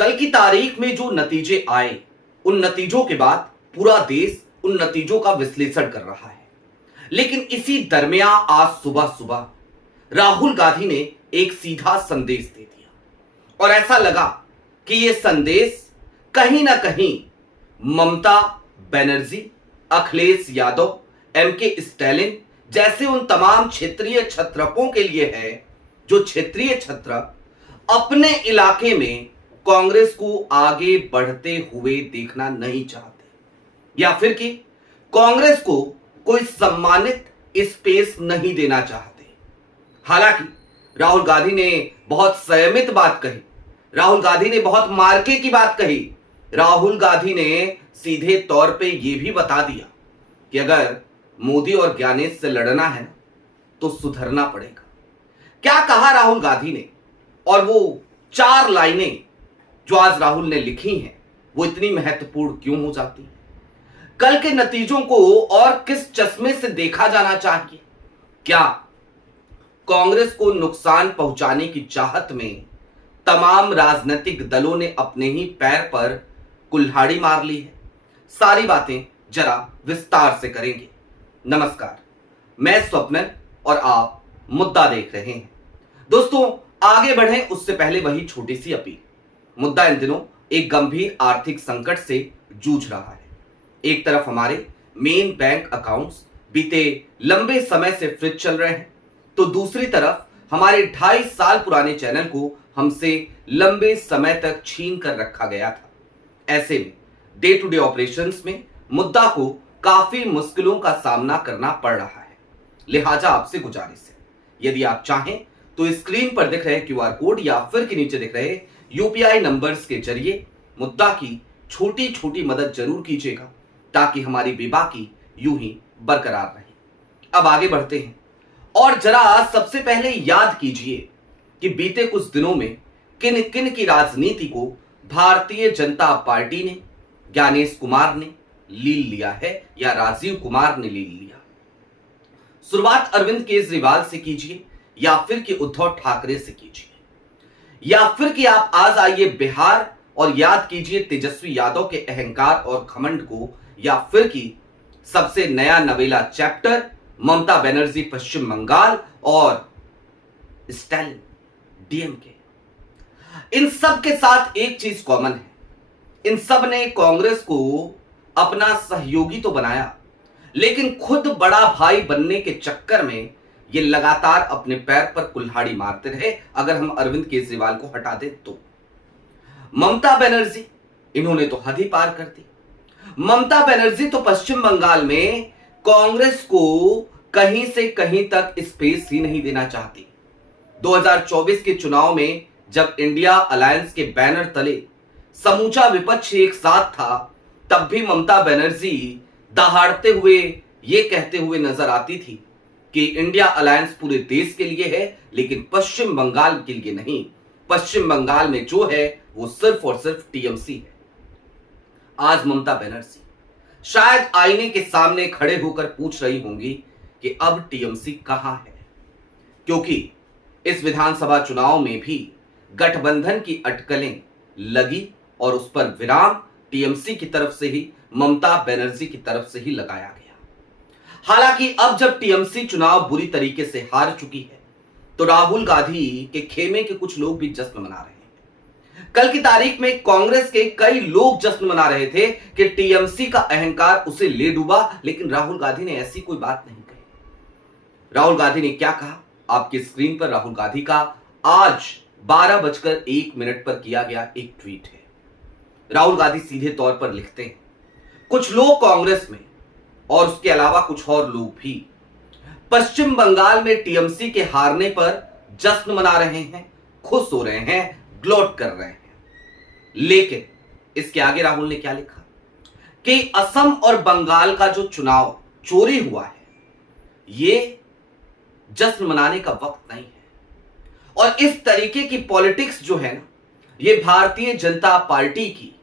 कल की तारीख में जो नतीजे आए, उन नतीजों के बाद पूरा देश उन नतीजों का विश्लेषण कर रहा है। लेकिन इसी दरमियान आज सुबह सुबह राहुल गांधी ने एक सीधा संदेश दे दिया और ऐसा लगा कि यह संदेश कहीं ना कहीं ममता बनर्जी, अखिलेश यादव, एमके स्टालिन जैसे उन तमाम क्षेत्रीय क्षत्रपों के लिए है जो क्षेत्रीय क्षत्रप अपने इलाके में कांग्रेस को आगे बढ़ते हुए देखना नहीं चाहते या फिर कि कांग्रेस को कोई सम्मानित स्पेस नहीं देना चाहते। हालांकि राहुल गांधी ने बहुत संयमित बात कही, राहुल गांधी ने बहुत मार्के की बात कही, राहुल गांधी ने सीधे तौर पे यह भी बता दिया कि अगर मोदी और ज्ञानेश से लड़ना है तो सुधरना पड़ेगा। क्या कहा राहुल गांधी ने और वो 4 लाइनें जो आज राहुल ने लिखी हैं वो इतनी महत्वपूर्ण क्यों हो जाती हैं? कल के नतीजों को और किस चश्मे से देखा जाना चाहिए? क्या कांग्रेस को नुकसान पहुंचाने की चाहत में तमाम राजनीतिक दलों ने अपने ही पैर पर कुल्हाड़ी मार ली है? सारी बातें जरा विस्तार से करेंगे। नमस्कार, मैं स्वप्निल और आप मुद्दा देख रहे हैं। दोस्तों, आगे बढ़ें उससे पहले वही छोटी सी अपील। मुद्दा इन दिनों एक गंभीर आर्थिक संकट से जूझ रहा है। एक तरफ हमारे मेन बैंक अकाउंट्स बीते लंबे समय से फ्रीज चल रहे हैं, तो दूसरी तरफ हमारे 2.5 साल पुराने चैनल को हमसे लंबे समय तक छीन कर रखा गया था। ऐसे में डे टू डे ऑपरेशंस में मुद्दा को काफी मुश्किलों का सामना करना पड़ रहा है। लिहाजा आपसे गुजारिश है, यदि आप चाहें तो स्क्रीन पर दिख रहे क्यूआर कोड या फिर के नीचे दिख रहे यूपीआई नंबर्स के जरिए मुद्दा की छोटी छोटी मदद जरूर कीजिएगा ताकि हमारी बेबाकी यूं ही बरकरार रहे। अब आगे बढ़ते हैं और जरा सबसे पहले याद कीजिए कि बीते कुछ दिनों में किन किन की राजनीति को भारतीय जनता पार्टी ने, ज्ञानेश कुमार ने लील लिया है या राजीव कुमार ने लील लिया। शुरुआत अरविंद केजरीवाल से कीजिए या फिर कि उद्धव ठाकरे से कीजिए, या फिर कि आप आज आइए बिहार और याद कीजिए तेजस्वी यादव के अहंकार और घमंड को, या फिर कि सबसे नया नवेला चैप्टर ममता बनर्जी पश्चिम बंगाल और स्टालिन डीएमके। इन सब के साथ एक चीज कॉमन है, इन सब ने कांग्रेस को अपना सहयोगी तो बनाया लेकिन खुद बड़ा भाई बनने के चक्कर में ये लगातार अपने पैर पर कुल्हाड़ी मारते रहे। अगर हम अरविंद केजरीवाल को हटा दें तो ममता बनर्जी, इन्होंने तो हद ही पार कर दी। ममता बनर्जी तो पश्चिम बंगाल में कांग्रेस को कहीं से कहीं तक स्पेस ही नहीं देना चाहती। 2024 के चुनाव में जब इंडिया अलायंस के बैनर तले समूचा विपक्ष एक साथ था, तब भी ममता बनर्जी दहाड़ते हुए ये कहते हुए नजर आती थी कि इंडिया अलायंस पूरे देश के लिए है लेकिन पश्चिम बंगाल के लिए नहीं। पश्चिम बंगाल में जो है वो सिर्फ और सिर्फ टीएमसी है। आज ममता बनर्जी शायद आईने के सामने खड़े होकर पूछ रही होंगी कि अब टीएमसी कहां है, क्योंकि इस विधानसभा चुनाव में भी गठबंधन की अटकलें लगी और उस पर विराम टीएमसी की तरफ से ही, ममता बनर्जी की तरफ से ही लगाया गया। हालांकि अब जब टीएमसी चुनाव बुरी तरीके से हार चुकी है तो राहुल गांधी के खेमे के कुछ लोग भी जश्न मना रहे हैं। कल की तारीख में कांग्रेस के कई लोग जश्न मना रहे थे कि टीएमसी का अहंकार उसे ले डूबा, लेकिन राहुल गांधी ने ऐसी कोई बात नहीं कही। राहुल गांधी ने क्या कहा? आपकी स्क्रीन पर राहुल गांधी का आज 12:01 पर किया गया एक ट्वीट है। राहुल गांधी सीधे तौर पर लिखते हैं, कुछ लोग कांग्रेस में और उसके अलावा कुछ और लोग भी पश्चिम बंगाल में टीएमसी के हारने पर जश्न मना रहे हैं, खुश हो रहे हैं, ग्लोट कर रहे हैं। लेकिन इसके आगे राहुल ने क्या लिखा कि असम और बंगाल का जो चुनाव चोरी हुआ है ये जश्न मनाने का वक्त नहीं है। और इस तरीके की पॉलिटिक्स जो है ना, ये भारतीय जनता पार्टी की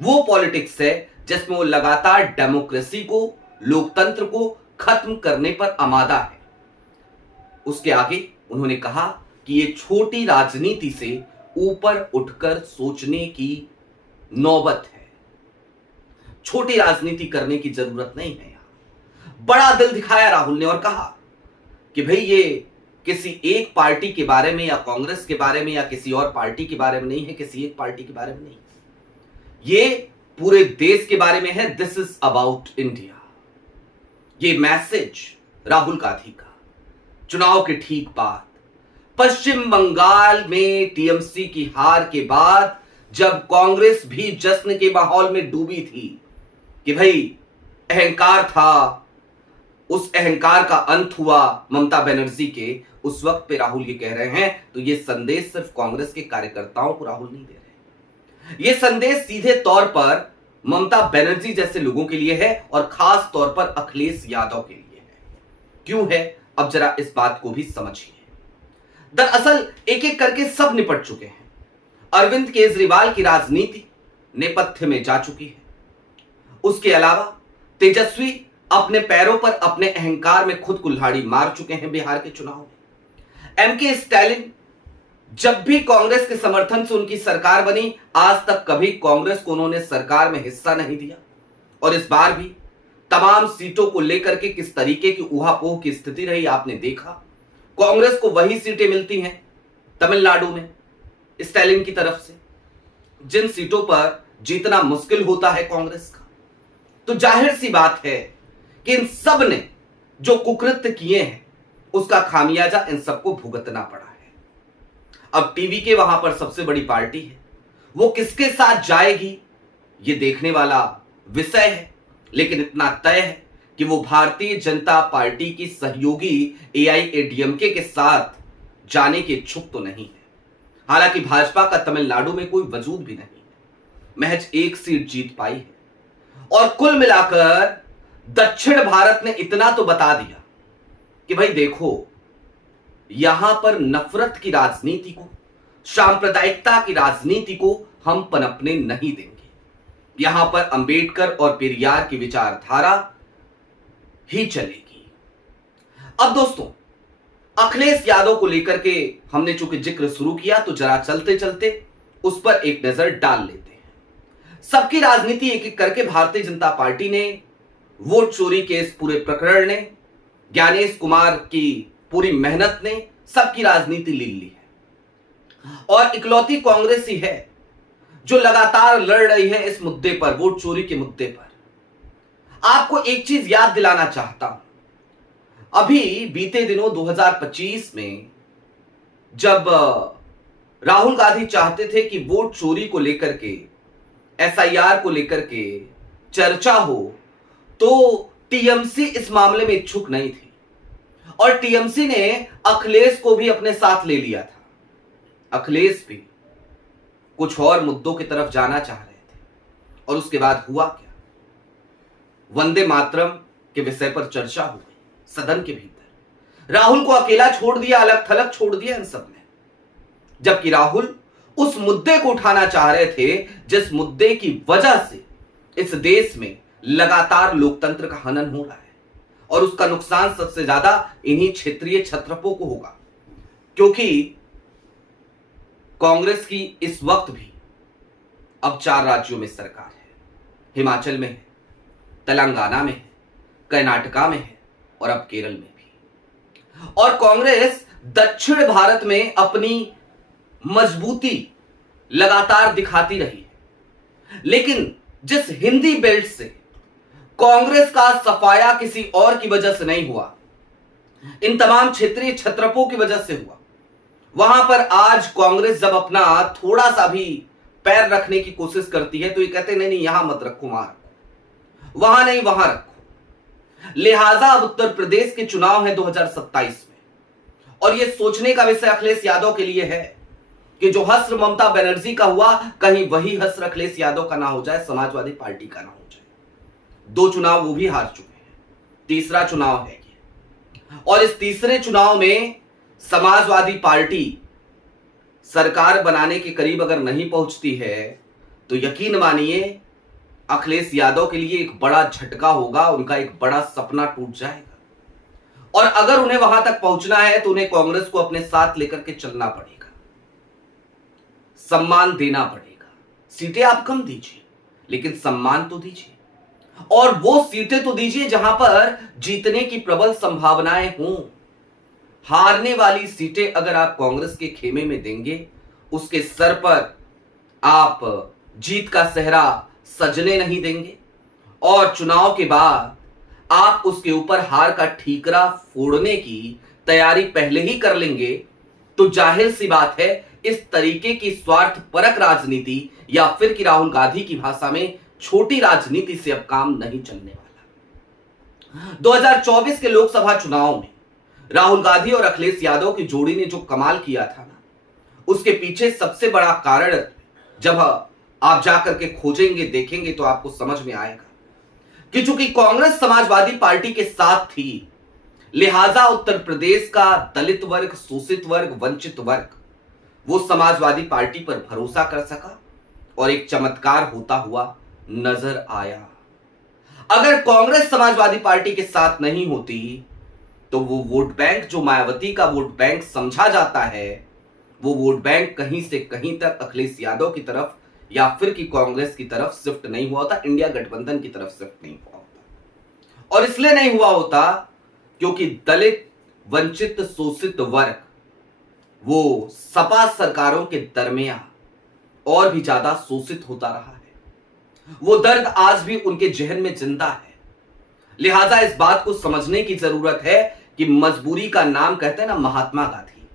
वो पॉलिटिक्स है जिसमें वो लगातार डेमोक्रेसी को, लोकतंत्र को खत्म करने पर आमादा है। उसके आगे उन्होंने कहा कि ये छोटी राजनीति से ऊपर उठकर सोचने की नौबत है। छोटी राजनीति करने की जरूरत नहीं है। यहां बड़ा दिल दिखाया राहुल ने और कहा कि भाई ये किसी एक पार्टी के बारे में या कांग्रेस के बारे में या किसी और पार्टी के बारे में नहीं है, किसी एक पार्टी के बारे में नहीं, ये पूरे देश के बारे में है। This is about India. ये मैसेज राहुल गांधी का चुनाव के ठीक बाद पश्चिम बंगाल में टीएमसी की हार के बाद, जब कांग्रेस भी जश्न के माहौल में डूबी थी कि भाई अहंकार था, उस अहंकार का अंत हुआ ममता बनर्जी के, उस वक्त पे राहुल ये कह रहे हैं। तो ये संदेश सिर्फ कांग्रेस के कार्यकर्ताओं को राहुल नहीं दे रहे, ये संदेश सीधे तौर पर ममता बनर्जी जैसे लोगों के लिए है और खास तौर पर अखिलेश यादव के लिए है। क्यों है, अब जरा इस बात को भी समझिए। दरअसल एक एक करके सब निपट चुके हैं। अरविंद केजरीवाल की राजनीति नेपथ्य में जा चुकी है। उसके अलावा तेजस्वी अपने पैरों पर अपने अहंकार में खुद कुल्हाड़ी मार चुके हैं बिहार के चुनाव में। एमके स्टैलिन जब भी कांग्रेस के समर्थन से उनकी सरकार बनी, आज तक कभी कांग्रेस को उन्होंने सरकार में हिस्सा नहीं दिया। और इस बार भी तमाम सीटों को लेकर के किस तरीके की ऊहापोह की स्थिति रही आपने देखा। कांग्रेस को वही सीटें मिलती हैं तमिलनाडु में स्टैलिन की तरफ से, जिन सीटों पर जीतना मुश्किल होता है कांग्रेस का। तो जाहिर सी बात है कि इन सब ने जो कुकृत्य किए हैं उसका खामियाजा इन सबको भुगतना पड़ा है। अब टीवी के वहां पर सबसे बड़ी पार्टी है, वो किसके साथ जाएगी ये देखने वाला विषय है। लेकिन इतना तय है कि वो भारतीय जनता पार्टी की सहयोगी एआईएडीएमके के साथ जाने के इच्छुक तो नहीं है। हालांकि भाजपा का तमिलनाडु में कोई वजूद भी नहीं है, महज एक सीट जीत पाई है। और कुल मिलाकर दक्षिण भारत ने इतना तो बता दिया कि भाई देखो, यहां पर नफरत की राजनीति को, सांप्रदायिकता की राजनीति को हम पनपने नहीं देंगे। यहां पर अंबेडकर और पेरियार की विचारधारा ही चलेगी। अब दोस्तों, अखिलेश यादव को लेकर के हमने चूंकि जिक्र शुरू किया तो जरा चलते चलते उस पर एक नजर डाल लेते हैं। सबकी राजनीति एक एक करके भारतीय जनता पार्टी ने, वोट चोरी के इस पूरे प्रकरण ने, ज्ञानेश कुमार की पूरी मेहनत ने सबकी राजनीति ले ली है। और इकलौती कांग्रेस ही है जो लगातार लड़ रही है इस मुद्दे पर, वोट चोरी के मुद्दे पर। आपको एक चीज याद दिलाना चाहता हूं, अभी बीते दिनों 2025 में जब राहुल गांधी चाहते थे कि वोट चोरी को लेकर के, एसआईआर को लेकर के चर्चा हो, तो टीएमसी इस मामले में इच्छुक नहीं थी और टीएमसी ने अखिलेश को भी अपने साथ ले लिया था। अखिलेश भी कुछ और मुद्दों की तरफ जाना चाह रहे थे और उसके बाद हुआ क्या, वंदे मातरम के विषय पर चर्चा हो गई सदन के भीतर। राहुल को अकेला छोड़ दिया, अलग थलग छोड़ दिया इन सब ने, जबकि राहुल उस मुद्दे को उठाना चाह रहे थे जिस मुद्दे की वजह से इस देश में लगातार लोकतंत्र का हनन हो रहा है और उसका नुकसान सबसे ज्यादा इन्हीं क्षेत्रीय छत्रपों को होगा। क्योंकि कांग्रेस की इस वक्त भी अब 4 राज्यों में सरकार है, हिमाचल में है, तेलंगाना में है, कर्नाटका में है और अब केरल में भी। और कांग्रेस दक्षिण भारत में अपनी मजबूती लगातार दिखाती रही है। लेकिन जिस हिंदी बेल्ट से कांग्रेस का सफाया किसी और की वजह से नहीं हुआ, इन तमाम क्षेत्रीय छत्रपों की वजह से हुआ। वहां पर आज कांग्रेस जब अपना थोड़ा सा भी पैर रखने की कोशिश करती है तो ये कहते नहीं यहां मत रखो, वहां रखो, वहां नहीं वहां रखो। लिहाजा अब उत्तर प्रदेश के चुनाव है 2027 में और यह सोचने का विषय अखिलेश यादव के लिए है कि जो हश्र ममता बनर्जी का हुआ, कहीं वही हश्र अखिलेश यादव का ना हो जाए, समाजवादी पार्टी का ना हो जाए। 2 चुनाव वो भी हार चुके हैं, तीसरा चुनाव है ये। और इस तीसरे चुनाव में समाजवादी पार्टी सरकार बनाने के करीब अगर नहीं पहुंचती है तो यकीन मानिए अखिलेश यादव के लिए एक बड़ा झटका होगा, उनका एक बड़ा सपना टूट जाएगा। और अगर उन्हें वहां तक पहुंचना है तो उन्हें कांग्रेस को अपने साथ लेकर के चलना पड़ेगा। सम्मान देना पड़ेगा। सीटें आप कम दीजिए, लेकिन सम्मान तो दीजिए, और वो सीटें तो दीजिए जहां पर जीतने की प्रबल संभावनाएं हों। हारने वाली सीटें अगर आप कांग्रेस के खेमे में देंगे, उसके सर पर आप जीत का सेहरा सजने नहीं देंगे, और चुनाव के बाद आप उसके ऊपर हार का ठीकरा फोड़ने की तैयारी पहले ही कर लेंगे, तो जाहिर सी बात है इस तरीके की स्वार्थपरक राजनीति, या फिर कि राहुल गांधी की भाषा में छोटी राजनीति से अब काम नहीं चलने वाला। 2024 के लोकसभा चुनाव में राहुल गांधी और अखिलेश यादव की जोड़ी ने जो कमाल किया था ना, उसके पीछे सबसे बड़ा कारण जब आप जाकर के खोजेंगे, देखेंगे, तो आपको समझ में आएगा कि चूंकि कांग्रेस समाजवादी पार्टी के साथ थी, लिहाजा उत्तर प्रदेश का दलित वर्ग, शोषित वर्ग, वंचित वर्ग वो समाजवादी पार्टी पर भरोसा कर सका और एक चमत्कार होता हुआ नजर आया। अगर कांग्रेस समाजवादी पार्टी के साथ नहीं होती तो वो वोट बैंक जो मायावती का वोट बैंक समझा जाता है, वो वोट बैंक कहीं से कहीं तक अखिलेश यादव की तरफ या फिर कि कांग्रेस की तरफ शिफ्ट नहीं हुआ होता, इंडिया गठबंधन की तरफ शिफ्ट नहीं हुआ होता। और इसलिए नहीं हुआ होता क्योंकि दलित, वंचित, शोषित वर्ग वो सपा सरकारों के दरमियान और भी ज्यादा शोषित होता रहा है। वो दर्द आज भी उनके जहन में जिंदा है। लिहाजा इस बात को समझने की जरूरत है कि मजबूरी का नाम कहते हैं ना महात्मा गांधी।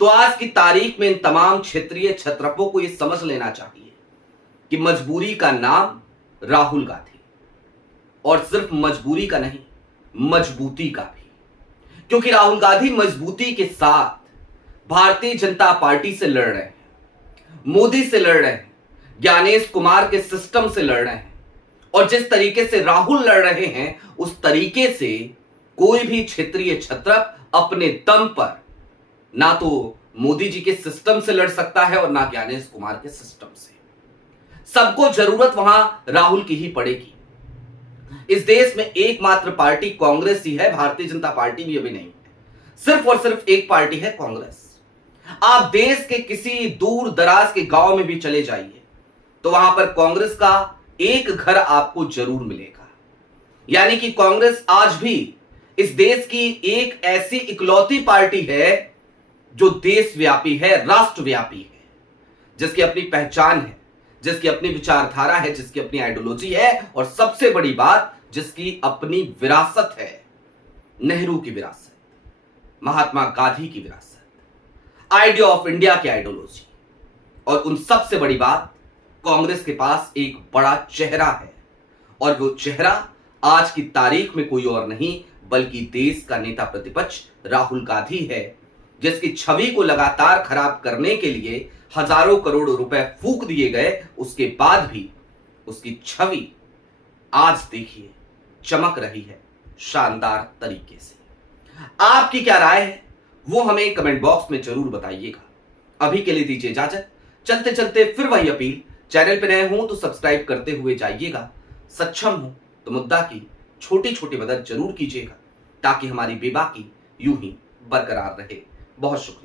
तो आज की तारीख में इन तमाम क्षेत्रीय छत्रपों को यह समझ लेना चाहिए कि मजबूरी का नाम राहुल गांधी, और सिर्फ मजबूरी का नहीं, मजबूती का भी। क्योंकि राहुल गांधी मजबूती के साथ भारतीय जनता पार्टी से लड़ रहे हैं, मोदी से लड़ रहे हैं, ज्ञानेश कुमार के सिस्टम से लड़ रहे हैं, और जिस तरीके से राहुल लड़ रहे हैं उस तरीके से कोई भी क्षेत्रीय छत्रप अपने दम पर ना तो मोदी जी के सिस्टम से लड़ सकता है और ना ज्ञानेश कुमार के सिस्टम से। सबको जरूरत वहां राहुल की ही पड़ेगी। इस देश में एकमात्र पार्टी कांग्रेस ही है, भारतीय जनता पार्टी भी अभी नहीं है। सिर्फ और सिर्फ एक पार्टी है, कांग्रेस। आप देश के किसी दूर दराज के गांव में भी चले जाइए तो वहां पर कांग्रेस का एक घर आपको जरूर मिलेगा। यानी कि कांग्रेस आज भी इस देश की एक ऐसी इकलौती पार्टी है जो देशव्यापी है, राष्ट्रव्यापी है, जिसकी अपनी पहचान है, जिसकी अपनी विचारधारा है, जिसकी अपनी आइडियोलॉजी है, और सबसे बड़ी बात जिसकी अपनी विरासत है। नेहरू की विरासत, महात्मा गांधी की विरासत, आइडिया ऑफ इंडिया की आइडियोलॉजी, और उन सबसे बड़ी बात कांग्रेस के पास एक बड़ा चेहरा है, और वो चेहरा आज की तारीख में कोई और नहीं बल्कि देश का नेता प्रतिपक्ष राहुल गांधी है, जिसकी छवि को लगातार खराब करने के लिए हजारों करोड़ रुपए फूंक दिए गए। उसके बाद भी उसकी छवि आज देखिए चमक रही है शानदार तरीके से। आपकी क्या राय है वो हमें कमेंट बॉक्स में जरूर बताइएगा। अभी के लिए दीजिए इजाजत। चलते चलते फिर वही अपील, चैनल पर नए हो तो सब्सक्राइब करते हुए जाइएगा, सक्षम हो तो मुद्दा की छोटी छोटी मदद जरूर कीजिएगा ताकि हमारी बेबाकी यूं ही बरकरार रहे। बहुत शुक्रिया।